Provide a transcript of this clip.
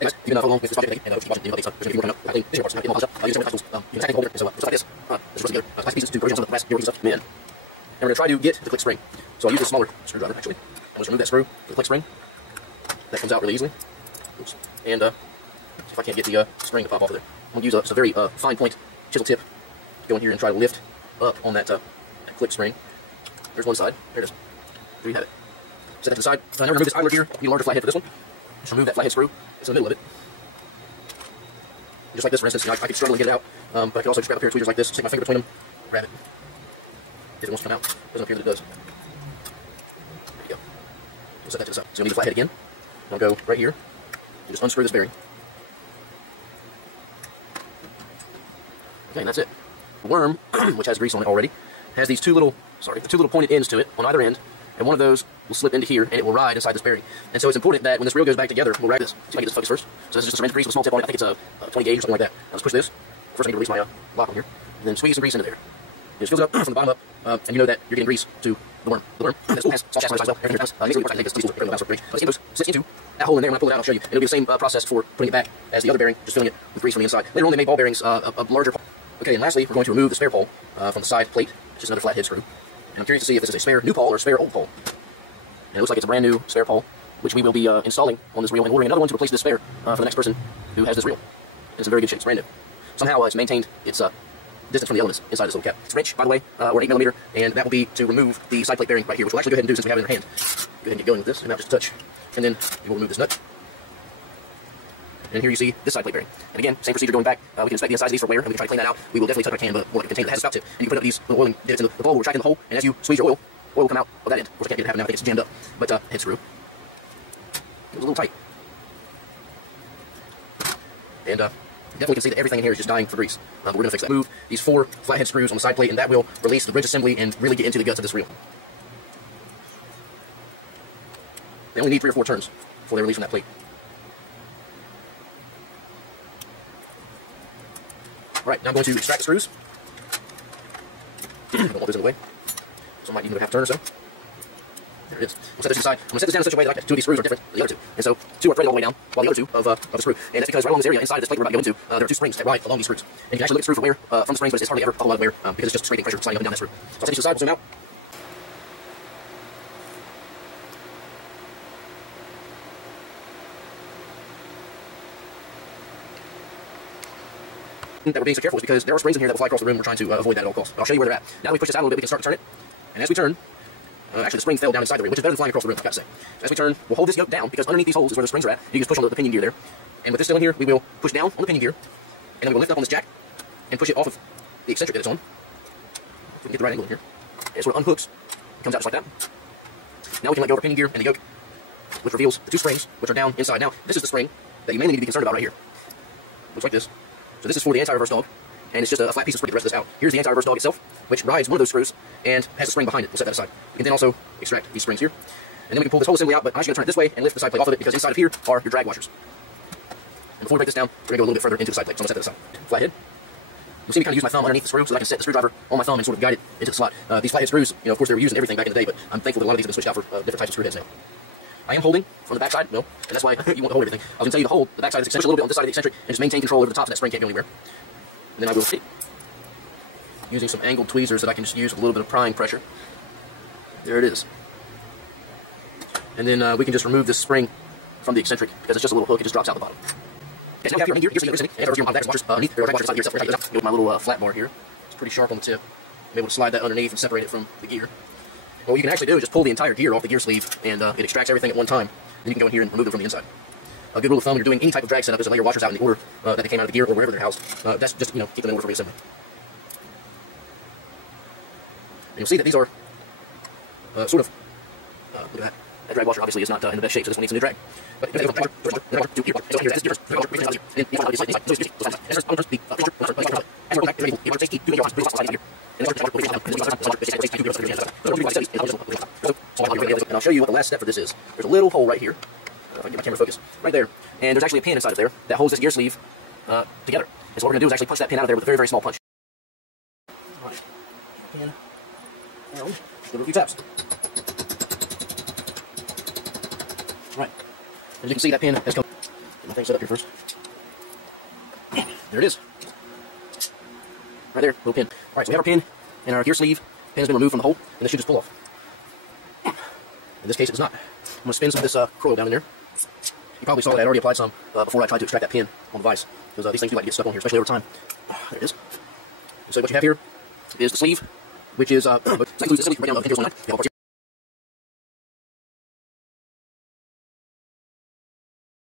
Hey guys, you can follow along with this project today, and watching the updates. There's going to be more coming up. I think this parts, all up. Using tools, you can tackle holder. So just like this, just together, plastic pieces to versions of the plastic stuff. Man, and we're going to try to get the click spring. So I'll use a smaller screwdriver actually. I'll just remove that screw, the click spring. That comes out really easily. Oops. And see if I can't get the spring to pop off of there. I'm going to use a very fine point chisel tip to go in here and try to lift up on that click spring. There's one side. There it is. There you have it. Set that to the side. Now remove this idler here. You need a larger flathead for this one. Just remove that flathead screw. It's in the middle of it. Just like this, for instance, I could struggle to get it out, but I could also just grab a pair of tweezers like this, stick my finger between them, grab it. If it wants to come out, it doesn't appear that it does. There you go. We'll set that to the side. So you'll need a flathead again. I'll go right here and just unscrew this bearing. Okay, and that's it. The worm, which has grease on it already, has these two little pointed ends to it on either end, and one of those will slip into here, and it will ride inside this bearing. And so it's important that when this reel goes back together, we'll ride this. See if I can get this focus first. So this is just a syringe grease with a small tip on it. I think it's a 20 gauge or something like that. Now let's push this. First I need to release my lock on here, and then squeeze some grease into there. It just fills it up from the bottom up, and you know that you're getting grease to the worm. The worm has soft chassis as well. Everything comes. Basically, we're trying to take this tools, but it sits into that hole in there. When I pull it out, I'll show you. It'll be the same process for putting it back as the other bearing, just filling it with grease from the inside. Later on, they made ball bearings a larger. Okay, and lastly, we're going to remove the spare pole from the side plate. It's just another flathead screw. And I'm curious to see if this is a spare new pole or a spare old pole. And it looks like it's a brand new spare pole, which we will be installing on this reel and ordering another one to replace this spare for the next person who has this reel. It's in very good shape. It's brand new. Somehow it's maintained its distance from the elements inside this little cap. It's wrench, by the way, or an 8mm, and that will be to remove the side plate bearing right here, which we'll actually go ahead and do since we have it in our hand. Go ahead and get going with this, and now just a touch. And then we will remove this nut. And here you see this side plate bearing. And again, same procedure going back. We can inspect the insides of these for wear, and we can try to clean that out. We will definitely touch our can, but more like a container that has a spout tip. And you can put up these little oiling divots in the bowl, we're tracking the hole, and as you squeeze your oil will come out of that end. Of course, I can't get it to happen now, I think it's jammed up. But head screw. It was a little tight. And definitely can see that everything in here is just dying for grease. But we're going to fix that. Move these 4 flathead screws on the side plate, and that will release the bridge assembly and really get into the guts of this reel. They only need 3 or 4 turns before they release from that plate. Alright, now I'm going to extract the screws. I don't want this in the way, so I might even have to turn or so. There it is. We'll set this aside. I'm going to set this down in such a way that 2 of these screws are different than the other 2. And so 2 are threaded all the way down, while the other 2 of the screw. And that's because right along this area inside of this plate we're about to go into, there are 2 springs that ride along these screws. And you can actually look at the screw for wear from the springs, but it's hardly ever a whole lot of wear because it's just scraping pressure sliding up and down that screw. So I'll set these aside, we'll zoom out. That we're being so careful is because there are springs in here that will fly across the room. We're trying to avoid that at all costs. But I'll show you where they're at. Now that we push this out a little bit, we can start to turn it. And as we turn, actually the spring fell down inside the reel, which is better than flying across the room, I've got to say. So as we turn, we'll hold this yoke down because underneath these holes is where the springs are at. You can just push on the pinion gear there. And with this still in here, we will push down on the pinion gear, and then we will lift up on this jack and push it off of the eccentric that it's on. So we can get the right angle in here. And it sort of unhooks. It comes out just like that. Now we can let go of our pinion gear and the yoke, which reveals the 2 springs, which are down inside. Now, this is the spring that you mainly need to be concerned about right here. Looks like this. So this is for the anti-reverse dog. And it's just a flat piece of spring to get the rest of this out. Here's the anti-reverse dog itself, which rides one of those screws and has a spring behind it. We'll set that aside. We can then also extract these springs here. And then we can pull this whole assembly out, but I'm actually going to turn it this way and lift the side plate off of it because inside of here are your drag washers. And before we break this down, we're going to go a little bit further into the side plate. So I'm going to set that aside. Flathead. You'll see me kind of use my thumb underneath the screw so that I can set the screwdriver on my thumb and sort of guide it into the slot. These flathead screws, of course they were using everything back in the day, but I'm thankful that a lot of these have been switched out for different types of screw heads now. I am holding from the back side, no, and that's why you want to hold everything. I was going to tell you to hold the back side of the eccentric a little bit on this side of the eccentric and just maintain control over the top so that spring can't go anywhere. And then I will see. Using some angled tweezers that I can just use with a little bit of prying pressure. There it is. And then we can just remove this spring from the eccentric because it's just a little hook, it just drops out the bottom. Okay, so now we have here, and back washers underneath. There are drag washers inside here, with my little flat bar here. It's pretty sharp on the tip. I'm able to slide that underneath and separate it from the gear. And what you can actually do is just pull the entire gear off the gear sleeve, and it extracts everything at one time. Then you can go in here and remove them from the inside. A good rule of thumb when you're doing any type of drag setup is to lay your washers out in the order that they came out of the gear or wherever they're housed. That's just, keep them in order for reassembly. And you'll see that these are sort of, look at that. That drag washer obviously is not in the best shape, so this one needs some new drag. But and I'll show you what the last step for this is. There's a little hole right here. If I can get my camera focused. Right there. And there's actually a pin inside of there that holds this gear sleeve together. And so what we're going to do is actually punch that pin out of there with a very, very small punch. Alright. Pin. Down. Give it a few taps. Right. As you can see, that pin has come. thing set up here first. There it is. Right there, little pin. Alright, so we have our pin and our gear sleeve. Pin has been removed from the hole, and this should just pull off. In this case, it does not. I'm going to spin some of this coil down in there. You probably saw that I already applied some before I tried to extract that pin on the vise. Because these things do like to get stuck on here, especially over time. There it is. So what you have here is the sleeve, which is, that includes the sleeve right down the